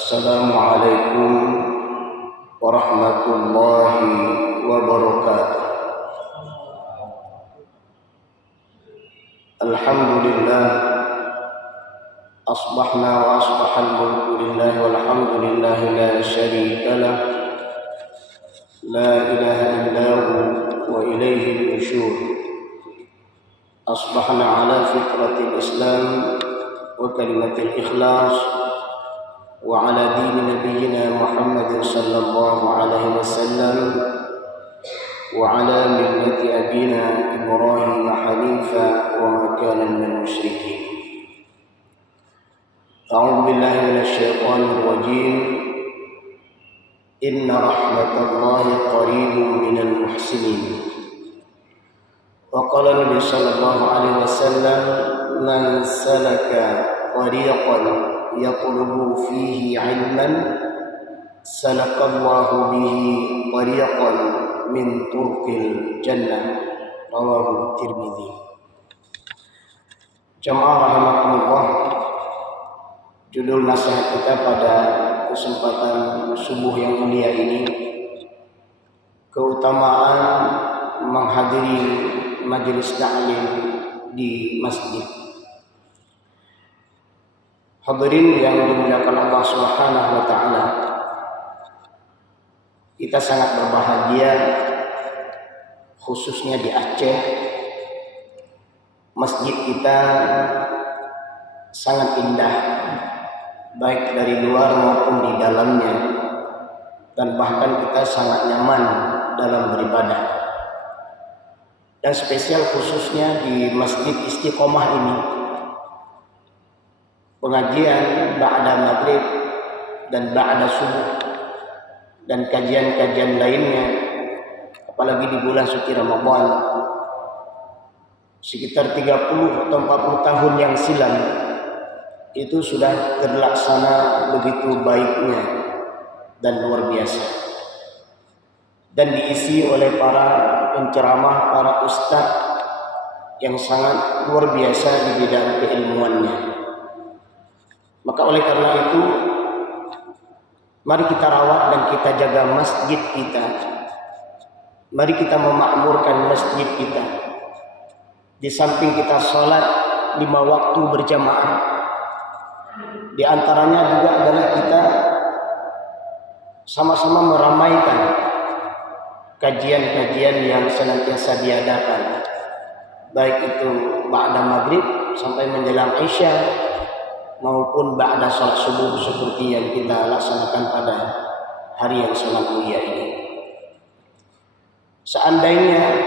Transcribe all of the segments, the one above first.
Assalamualaikum warahmatullahi wabarakatuh. Alhamdulillah, asbahna wa asbahal mulku lillahi walhamdulillahi la syarika lah, la ilaha illahu wa ilaihi nusyur. Asbahna ala fitratil Islam wa kalimatil ikhlas wa ala dini nabiyyina Muhammad sallallahu alaihi wasallam wa ala millati abina Ibrahim hanifa wa ma kana minal musyrikin. A'udzu billahi minasy syaithanir rajim. Inna rahmatallahi qaribun minal muhsinin. Wa qala Nabi sallallahu alaihi wasallam, man salaka tariqan yatlubu fihi ilman salakallahu bihi tariqan min turqil jannah. Rawahu Tirmidzi. Jamaah rahimakumullah, judul nasihat kita pada kesempatan subuh yang mulia ini, keutamaan menghadiri majelis ta'lim di masjid. Hadirin yang dimuliakan Allah Subhanahu wa taala, kita sangat berbahagia khususnya di Aceh. Masjid kita sangat indah, baik dari luar maupun di dalamnya, dan bahkan kita sangat nyaman dalam beribadah. Dan spesial khususnya di Masjid Istiqomah ini, pengajian ba'da maghrib dan ba'da subuh dan kajian-kajian lainnya, apalagi di bulan suci Ramadan, sekitar 30 atau 40 tahun yang silam itu sudah terlaksana begitu baiknya dan luar biasa, dan diisi oleh para penceramah, para ustadz yang sangat luar biasa di bidang keilmuannya. Maka oleh karena itu, mari kita rawat dan kita jaga masjid kita. Mari kita memakmurkan masjid kita. Di samping kita sholat 5 waktu berjamaah, di antaranya juga adalah kita sama-sama meramaikan kajian-kajian yang senantiasa diadakan, baik itu ba'da maghrib sampai menjelang isya maupun ba'da salat subuh seperti yang kita laksanakan pada hari yang sangat mulia ini. Seandainya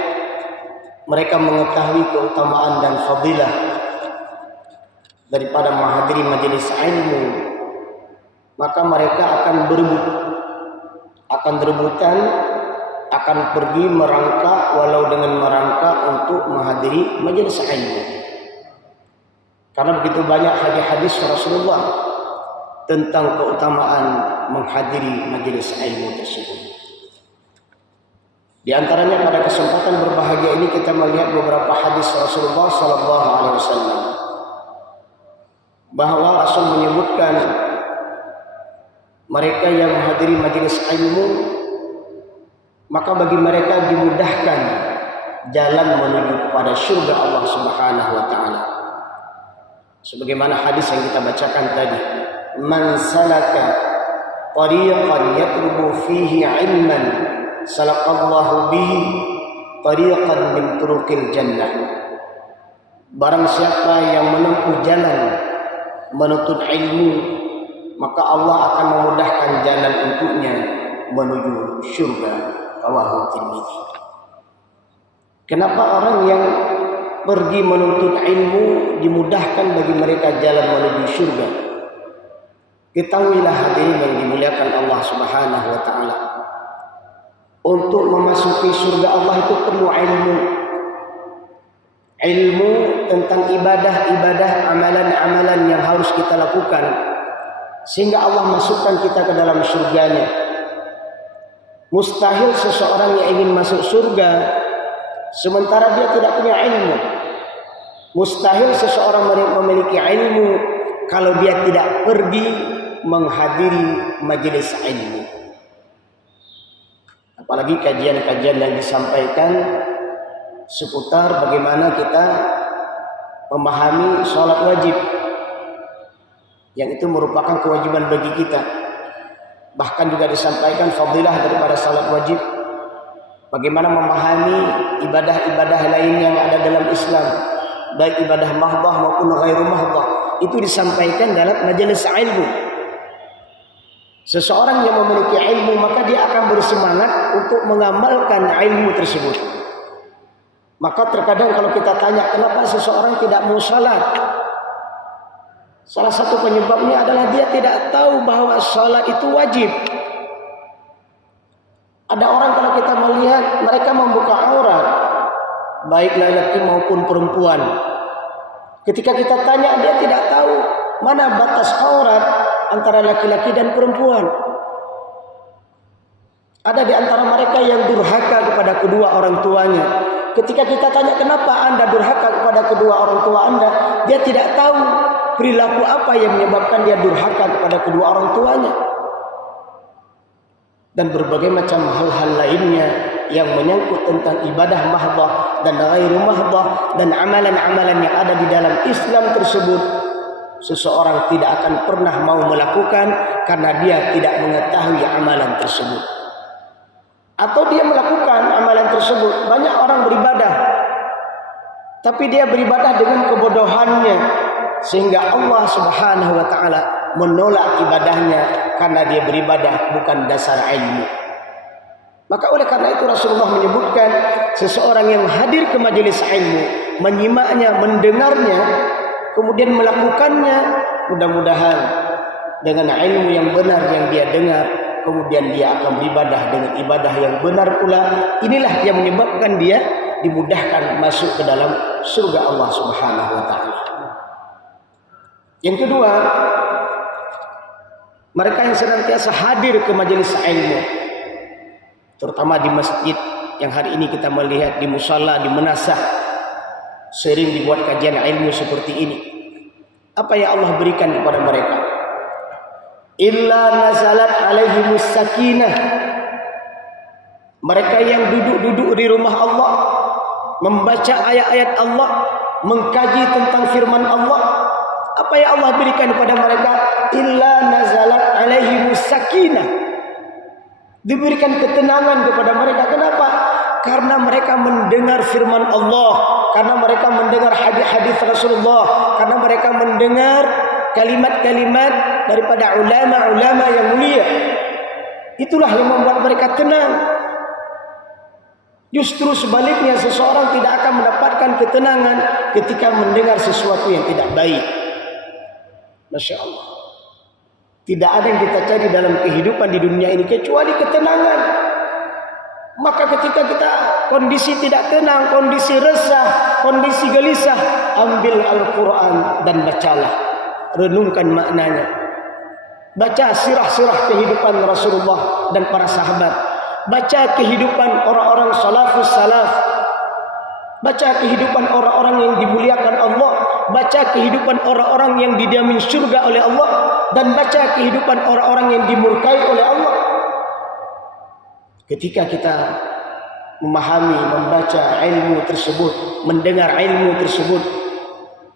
mereka mengetahui keutamaan dan fadilah daripada menghadiri majelis ilmu, maka mereka akan berebutan, akan pergi merangkak, walau dengan merangkak untuk menghadiri majelis ilmu. Karena begitu banyak hadis-hadis Rasulullah tentang keutamaan menghadiri majelis ilmu tersebut. Di antaranya pada kesempatan berbahagia ini kita melihat beberapa hadis Rasulullah sallallahu alaihi wasallam, bahwa Rasul menyebutkan mereka yang menghadiri majelis ilmu, maka bagi mereka dimudahkan jalan menuju kepada surga Allah Subhanahu wa taala. Sebagaimana hadis yang kita bacakan tadi, man salaka tariqan yatlubu fihi ilman salakallahu bihi tariqan min turuqil jannah. Barang siapa yang menempuh jalan menuntut ilmu, maka Allah akan memudahkan jalan untuknya menuju surga. Rawahu Tirmidzi. Kenapa orang yang pergi menuntut ilmu dimudahkan bagi mereka jalan menuju surga? Ketahuilah hadirin yang dimuliakan Allah Subhanahu wa taala, untuk memasuki surga Allah itu perlu ilmu. Ilmu tentang ibadah-ibadah, amalan-amalan yang harus kita lakukan sehingga Allah masukkan kita ke dalam surganya. Mustahil seseorang yang ingin masuk surga sementara dia tidak punya ilmu. Mustahil seseorang memiliki ilmu kalau dia tidak pergi menghadiri majelis ilmu. Apalagi kajian-kajian yang disampaikan seputar bagaimana kita memahami sholat wajib, yang itu merupakan kewajiban bagi kita. Bahkan juga disampaikan fadilah daripada sholat wajib, bagaimana memahami ibadah-ibadah lain yang ada dalam Islam, baik ibadah mahdah maupun ghairu mahdah. Itu disampaikan dalam majelis ilmu. Seseorang yang memiliki ilmu, maka dia akan bersemangat untuk mengamalkan ilmu tersebut. Maka terkadang kalau kita tanya kenapa seseorang tidak mau salat, salah satu penyebabnya adalah dia tidak tahu bahwa salat itu wajib. Ada orang kalau kita melihat mereka membuka aurat, baik laki-laki maupun perempuan. Ketika kita tanya, dia tidak tahu mana batas aurat antara laki-laki dan perempuan. Ada di antara mereka yang durhaka kepada kedua orang tuanya. Ketika kita tanya kenapa anda durhaka kepada kedua orang tua anda, dia tidak tahu perilaku apa yang menyebabkan dia durhaka kepada kedua orang tuanya. Dan berbagai macam hal-hal lainnya yang menyangkut tentang ibadah mahdah dan ghairu mahdah dan amalan-amalan yang ada di dalam Islam tersebut, seseorang tidak akan pernah mau melakukan karena dia tidak mengetahui amalan tersebut. Atau dia melakukan amalan tersebut. Banyak orang beribadah, tapi dia beribadah dengan kebodohannya, sehingga Allah Subhanahu wa taala menolak ibadahnya karena dia beribadah bukan dasar ilmu. Maka oleh karena itu Rasulullah menyebutkan seseorang yang hadir ke majelis ilmu, menyimaknya, mendengarnya, kemudian melakukannya, mudah-mudahan dengan ilmu yang benar yang dia dengar, kemudian dia akan beribadah dengan ibadah yang benar pula. Inilah yang menyebabkan dia dimudahkan masuk ke dalam surga Allah Subhanahu wa taala. Yang kedua, mereka yang senantiasa hadir ke majelis ilmu, terutama di masjid yang hari ini kita melihat di musalla, di menasah, sering dibuat kajian ilmu seperti ini. Apa yang Allah berikan kepada mereka? Illa nazalat alaihimus sakinah. Mereka yang duduk-duduk di rumah Allah, membaca ayat-ayat Allah, mengkaji tentang firman Allah, apa yang Allah berikan kepada mereka? Illa nazalat alaihimus sakinah. Diberikan ketenangan kepada mereka. Kenapa? Karena mereka mendengar firman Allah, karena mereka mendengar hadis-hadis Rasulullah, karena mereka mendengar kalimat-kalimat daripada ulama-ulama yang mulia. Itulah yang membuat mereka tenang. Justru sebaliknya, seseorang tidak akan mendapatkan ketenangan ketika mendengar sesuatu yang tidak baik. Masya Allah. Tidak ada yang kita cari dalam kehidupan di dunia ini kecuali ketenangan. Maka ketika kita kondisi tidak tenang, kondisi resah, kondisi gelisah, ambil Al-Quran dan bacalah. Renungkan maknanya. Baca sirah-sirah kehidupan Rasulullah dan para sahabat. Baca kehidupan orang-orang salafus salaf. Baca kehidupan orang-orang yang dimuliakan Allah. Baca kehidupan orang-orang yang dijamin surga oleh Allah. Dan baca kehidupan orang-orang yang dimurkai oleh Allah. Ketika kita memahami, membaca ilmu tersebut, mendengar ilmu tersebut,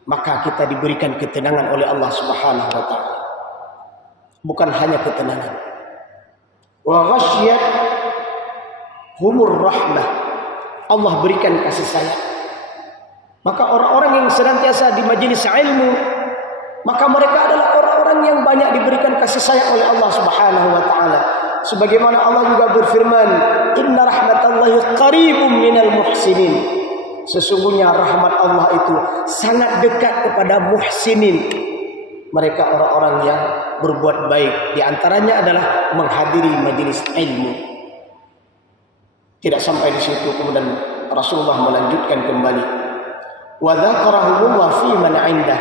maka kita diberikan ketenangan oleh Allah Subhanahu wa taala. Bukan hanya ketenangan. Wa ghasyiyat humur rahmah. Allah berikan kasih sayang. Maka orang-orang yang senantiasa di majelis ilmu, maka mereka adalah orang-orang yang banyak diberikan kasih sayang oleh Allah Subhanahu wa taala. Sebagaimana Allah juga berfirman, "Inna rahmatallahi qaribum minal muhsinin." Sesungguhnya rahmat Allah itu sangat dekat kepada muhsinin. Mereka orang-orang yang berbuat baik. Di antaranya adalah menghadiri majelis ilmu. Tidak sampai di situ, kemudian Rasulullah melanjutkan kembali. Wa dzakarahumullah fi man 'indah.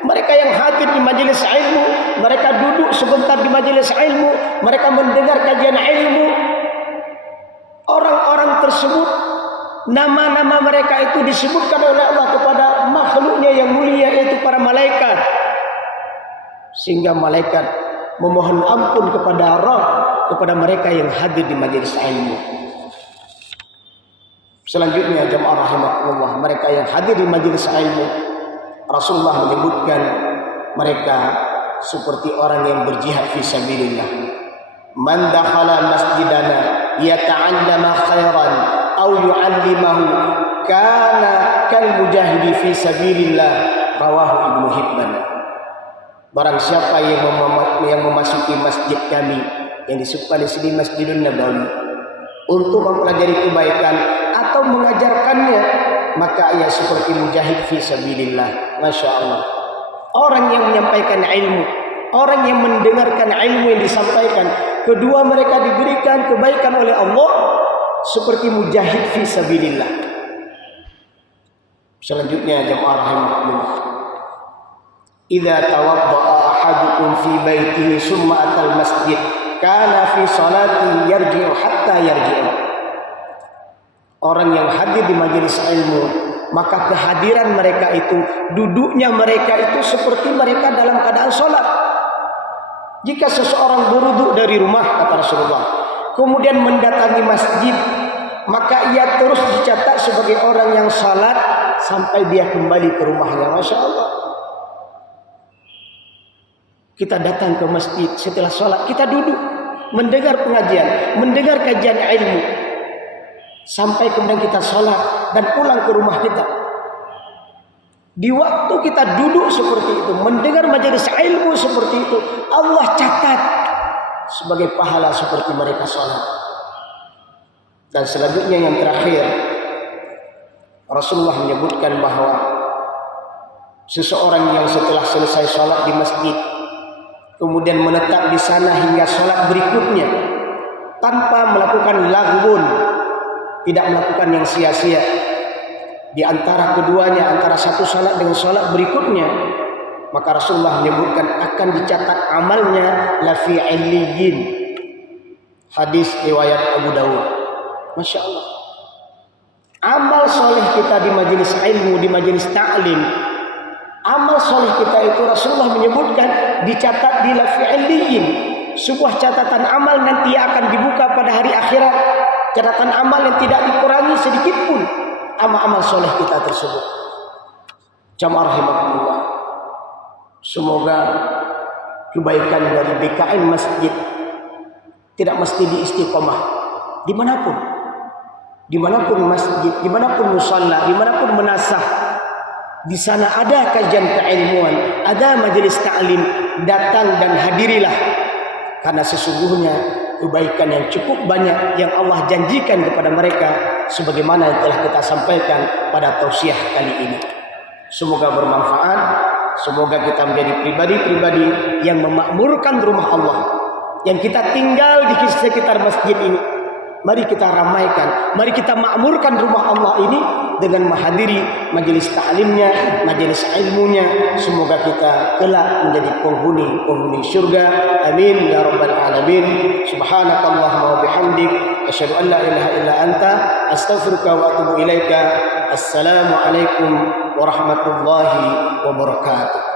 Mereka yang hadir di majelis ilmu, mereka duduk sebentar di majelis ilmu, mereka mendengar kajian ilmu. Orang-orang tersebut, nama-nama mereka itu disebutkan oleh Allah kepada makhluknya yang mulia, yaitu para malaikat. Sehingga malaikat memohon ampun kepada Rabb, kepada mereka yang hadir di majelis ilmu. Selanjutnya jamaah rahimakumullah, mereka yang hadir di majelis ilmu, Rasulullah menyebutkan mereka seperti orang yang berjihad fi sabilillah. Man dakhala masjidana yata'allama khairan aw yu'allimahu kana kal mujahidi fi sabilillah, rawahu Ibnu Hibban. Barang siapa yang memasuki masjid kami yang disebutkan di sini Masjidun Nabawi untuk mempelajari kebaikan atau mengajarkannya, maka ia seperti mujahid fi sabilillah. Masya Allah. Orang yang menyampaikan ilmu, orang yang mendengarkan ilmu yang disampaikan, kedua mereka diberikan kebaikan oleh Allah seperti mujahid fi sabilillah. Selanjutnya jemaah rahimakumullah, idza tawaddaa ahadukum fi baitihi summa atal masjid kana fi salati yarji'u hatta yarji'u. Orang yang hadir di majelis ilmu, maka kehadiran mereka itu, duduknya mereka itu seperti mereka dalam keadaan sholat. Jika seseorang berwudu dari rumah, kata Rasulullah, kemudian mendatangi masjid, maka ia terus dicatat sebagai orang yang sholat sampai dia kembali ke rumahnya. Masya Allah. Kita datang ke masjid setelah sholat, kita duduk mendengar pengajian, mendengar kajian ilmu, sampai kemudian kita sholat dan pulang ke rumah kita. Di waktu kita duduk seperti itu, mendengar majelis ilmu seperti itu, Allah catat sebagai pahala seperti mereka sholat. Dan selanjutnya yang terakhir, Rasulullah menyebutkan bahwa seseorang yang setelah selesai sholat di masjid kemudian menetap di sana hingga sholat berikutnya tanpa melakukan laghun, tidak melakukan yang sia-sia di antara keduanya, antara satu salat dengan salat berikutnya, maka Rasulullah menyebutkan akan dicatat amalnya la fi illiyin. Hadis riwayat Abu Dawud. Masya Allah. Amal soleh kita di majelis ilmu, di majelis ta'lim, amal soleh kita itu Rasulullah menyebutkan dicatat di la fi illiyin. Sebuah catatan amal nanti akan dibuka pada hari akhirat. Catatan amal yang tidak dikurangi sedikit pun amal-amal soleh kita tersebut. Jamaah rahimakumullah, semoga kebaikan dari BKM masjid tidak mesti di istiqomah, dimanapun masjid, dimanapun musalla, dimanapun menasah, di sana ada kajian keilmuan, ada majelis ta'lim, datang dan hadirilah, karena sesungguhnya kebaikan yang cukup banyak yang Allah janjikan kepada mereka sebagaimana yang telah kita sampaikan pada tausiah kali ini. Semoga bermanfaat, semoga kita menjadi pribadi-pribadi yang memakmurkan rumah Allah yang kita tinggal di sekitar masjid ini. Mari kita ramaikan, mari kita makmurkan rumah Allah ini dengan menghadiri majelis ta'limnya, majelis ilmunya. Semoga kita kelak menjadi penghuni syurga. Amin ya rabbal alamin. Subhanakallahumma wa bihamdik, asyhadu an la ilaha illa anta, astaghfiruka wa atubu ilaika. Assalamu alaikum warahmatullahi wabarakatuh.